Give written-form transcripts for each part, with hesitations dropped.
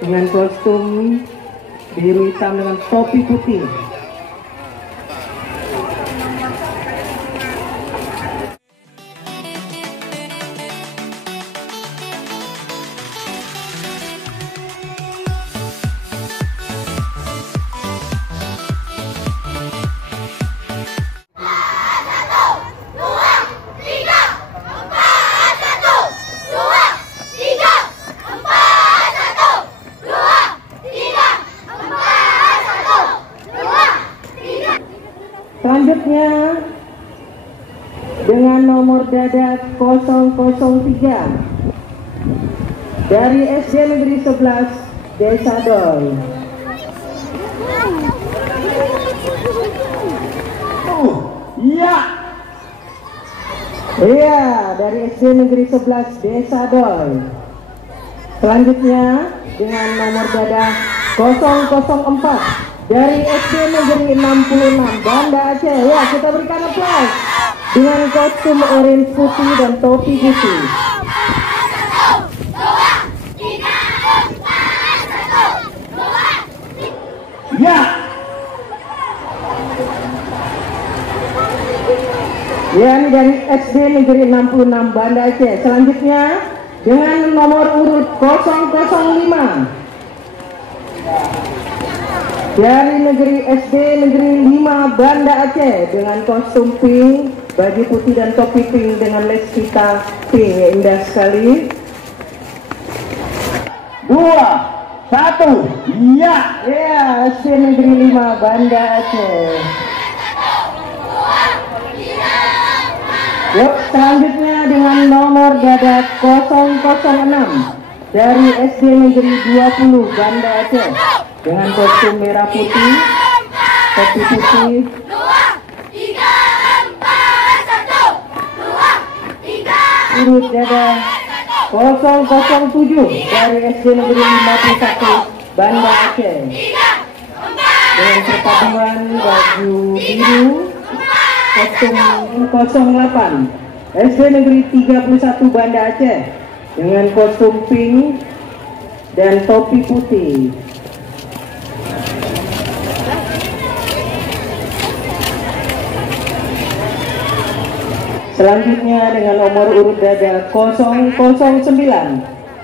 dengan kostum biru hitam dengan topi putih. Selanjutnya dengan nomor dada 003 dari SD Negeri 11 Desa Dol. Iya. Iya, dari SD Negeri 11 Desa Dol. Selanjutnya dengan nomor dada 004 dari SD Negeri 66 Banda Aceh. Ya, kita berikan aplaus dengan kostum orange putih dan topi putih. Ya. Ya, ini dari SD Negeri 66 Banda Aceh. Selanjutnya dengan nomor urut 005 dari SD Negeri 5 Banda Aceh dengan kostum pink, baju putih dan topi pink dengan les kita pink. Ya, indah sekali. 2, 1. Iya. Ya, SD Negeri 5 Banda Aceh. Yuk, selanjutnya dengan nomor dada 006 dari SD Negeri 20 Banda Aceh dengan kostum merah putih, topi putih. 2, 3, 4, 1, 2, 3. Urut dada 007 dari SD Negeri 51 Banda Aceh dengan perpaduan baju biru, kostum 08 SD Negeri 31 Banda Aceh dengan kostum pink dan topi putih. Selanjutnya dengan nomor urut dada 009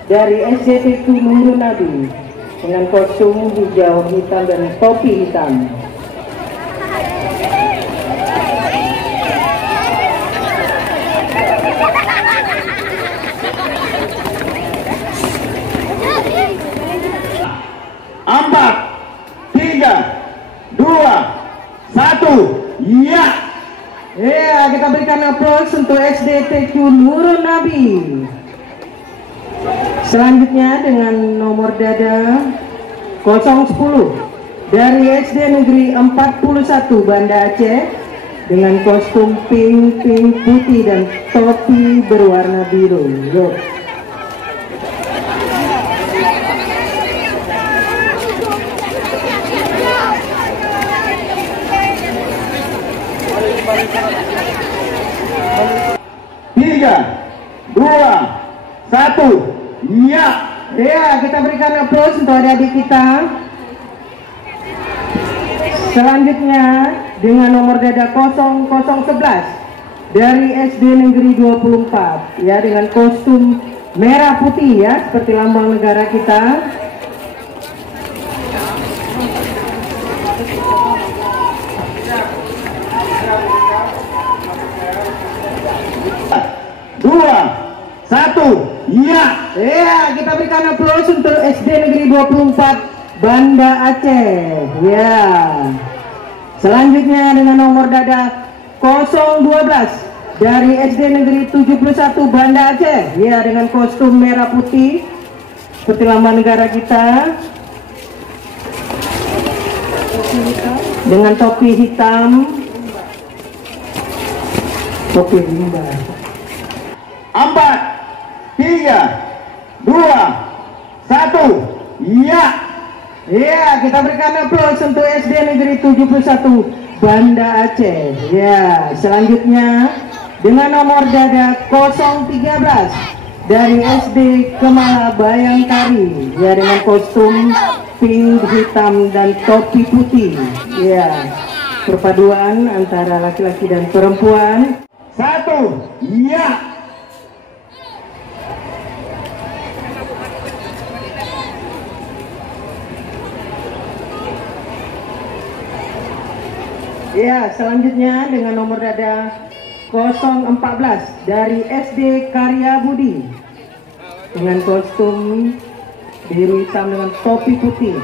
dari SDT Nurul Nabi dengan kostum hijau hitam dan topi hitam. Empat, 3, 2, 1. Iya. Ya, kita berikan aplaus untuk SDTQ Nurul Nabi. Selanjutnya dengan nomor dada 010 dari SD Negeri 41 Banda Aceh dengan kostum pink putih dan topi berwarna biru. Yuk. Tiga, 2, 1. Iya. Ya, kita berikan aplaus untuk adik-adik kita. Selanjutnya dengan nomor dada 011 dari SD Negeri 24 ya dengan kostum merah putih ya seperti lambang negara kita. Dua, 1. Iya. Ya, kita berikan aplaus untuk SD Negeri 24 Banda Aceh. Ya. Selanjutnya dengan nomor dada 012 dari SD Negeri 71 Banda Aceh. Ya, dengan kostum merah putih seperti lambang negara kita. Dengan topi hitam. Topi rimba. 4, 3, 2, 1. Iya. Ya, kita berikan aplaus untuk SD Negeri 71 Banda Aceh. Ya, selanjutnya dengan nomor dada 013 dari SD Kemala Bayangkari, ya, dengan kostum pink, hitam, dan topi putih. Ya, perpaduan antara laki-laki dan perempuan. 1, ya. Ya, selanjutnya dengan nomor dada 014 dari SD Karya Budi dengan kostum biru hitam dengan topi putih.